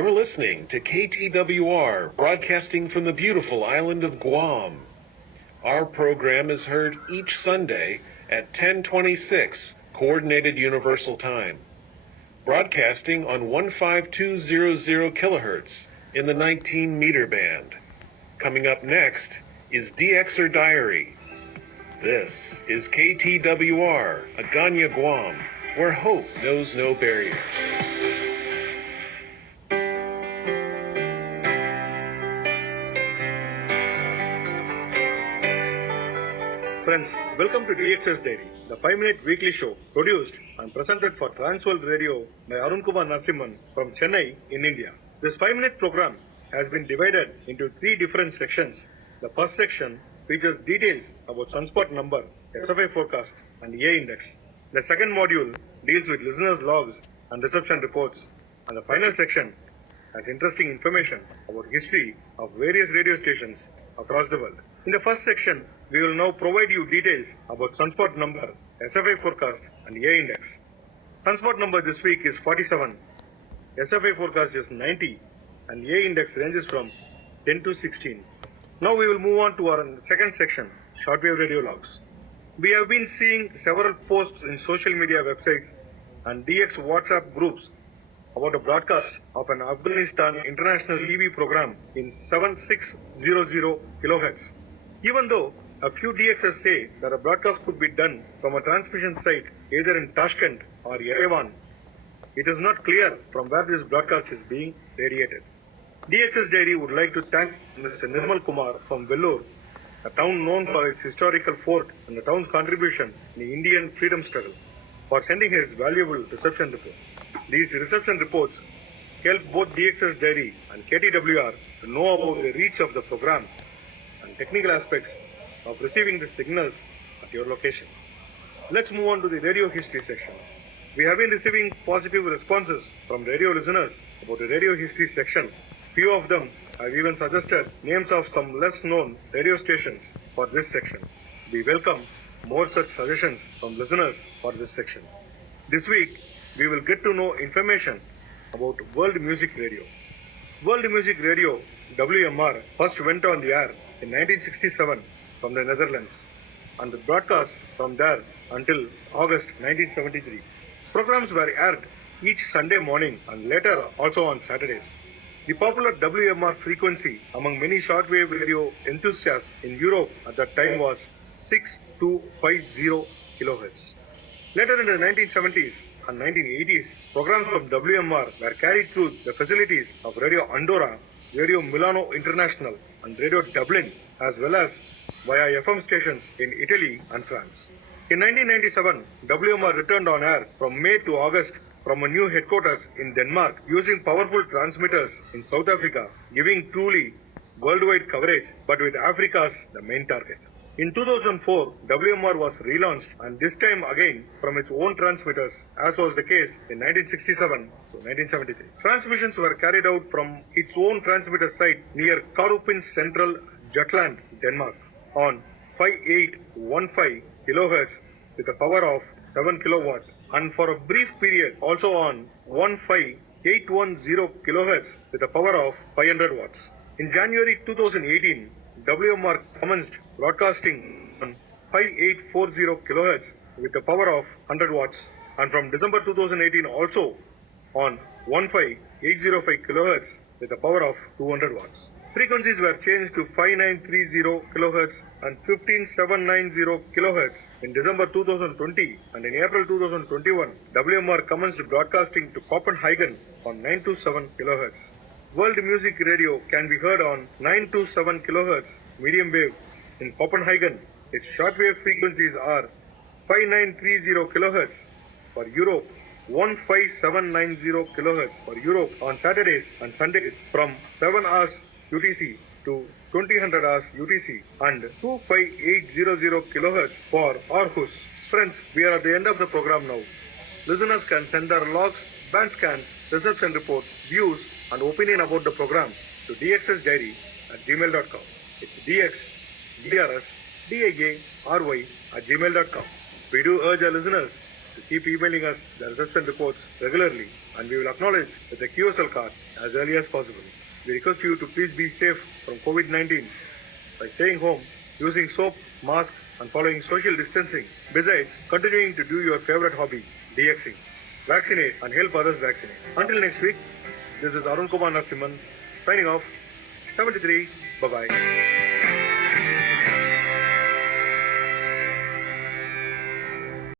You're listening to KTWR, broadcasting from the beautiful island of Guam. Our program is heard each Sunday at 10:26 Coordinated Universal Time, broadcasting on 15200 kilohertz in the 19-meter band. Coming up next is DXer Diary. This is KTWR, Agana, Guam, where hope knows no barriers. Friends, welcome to DX's Diary, the 5-minute weekly show produced and presented for Transworld Radio by Arun Kumar Narasimhan from Chennai in India. This 5-minute program has been divided into 3 different sections. The first section features details about sunspot number, SFI forecast, and EA index. The second module deals with listeners' logs and reception reports. And the final section has interesting information about history of various radio stations across the world. In the first section, we will now provide you details about sunspot number, SFI forecast, and EA index. Sunspot number this week is 47, SFI forecast is 90, and EA index ranges from 10 to 16. Now we will move on to our second section, shortwave radio logs. We have been seeing several posts in social media websites and DX WhatsApp groups about a broadcast of an Afghanistan international TV program in 7600 kilohertz. Even though a few DXs say that a broadcast could be done from a transmission site either in Tashkent or Yerevan, it is not clear from where this broadcast is being radiated. DX's Diary would like to thank Mr. Nirmal Kumar from Vellore, a town known for its historical fort and the town's contribution in the Indian freedom struggle, for sending his valuable reception report. These reception reports help both DX's Diary and KTWR to know about the reach of the program and technical aspects of receiving the signals at your location. Let's move on to the radio history section. We have been receiving positive responses from radio listeners about the radio history section. Few of them have even suggested names of some less known radio stations for this section. We welcome more such suggestions from listeners for this section. This week, we will get to know information about World Music Radio. World Music Radio, WMR, first went on the air in 1967 from the Netherlands, and the broadcast from there until August 1973. Programs were aired each Sunday morning and later also on Saturdays. The popular WMR frequency among many shortwave radio enthusiasts in Europe at that time was 6250 kilohertz. Later in the 1970s and 1980s, programs from WMR were carried through the facilities of Radio Andorra, Radio Milano International, and Radio Dublin, as well as via FM stations in Italy and France. In 1997, WMR returned on air from May to August from a new headquarters in Denmark using powerful transmitters in South Africa, giving truly worldwide coverage, but with Africa as the main target. In 2004, WMR was relaunched, and this time again from its own transmitters, as was the case in 1967 to 1973. Transmissions were carried out from its own transmitter site near Karupin Central, Jutland, Denmark, on 5815 kilohertz with a power of 7 kilowatt, and for a brief period also on 15810 kilohertz with a power of 500 watts. In January 2018, WMR commenced broadcasting on 5840 kilohertz with a power of 100 watts, and from December 2018 also on 15805 kilohertz with a power of 200 watts. Frequencies were changed to 5930 kilohertz and 15790 kilohertz in December 2020, and in April 2021, WMR commenced broadcasting to Copenhagen on 927 kilohertz. World Music Radio can be heard on 927 kilohertz medium wave in Copenhagen. Its shortwave frequencies are 5930 kilohertz for Europe, 15790 kilohertz for Europe on Saturdays and Sundays from 7 hours UTC to 2000 hours UTC, and 25800 kilohertz for Aarhus. Friends, we are at the end of the program now. Listeners can send their logs, band scans, reception report, views, and opinion about the program to dxsdiary@gmail.com. It's dxdrsdiary@gmail.com. We do urge our listeners to keep emailing us the reception reports regularly, and we will acknowledge with a QSL card as early as possible. We request you to please be safe from COVID-19 by staying home, using soap, mask, and following social distancing. Besides, continuing to do your favorite hobby, DXing. Vaccinate and help others vaccinate. Until next week, this is Arun Kumar Narasimhan signing off. 73. Bye-bye.